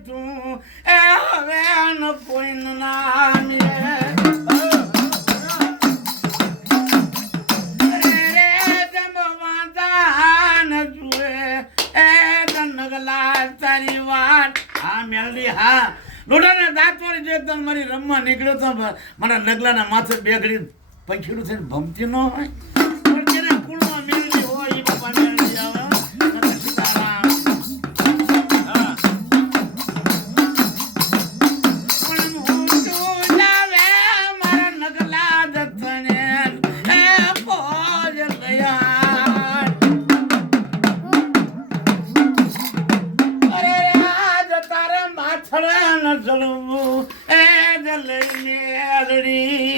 તું એ હવે ન કોઈ નામ તારી વાત હા મેલડી હા લોટાના દાંત વાળી જો એકદમ મારી રમવા નીકળ્યો તો મારા નગલાના માથે બેગડી પંખીડું થઈને ભમતી ન હોય પણ જેને કુળમાં મેલડી હોય એ બાપા મેલડી આવે સીતારામ હા પણ મોટું લાવે મારા નગલા દત્તને એ પોજ ગયા જલવું એ જલઈ મેલડી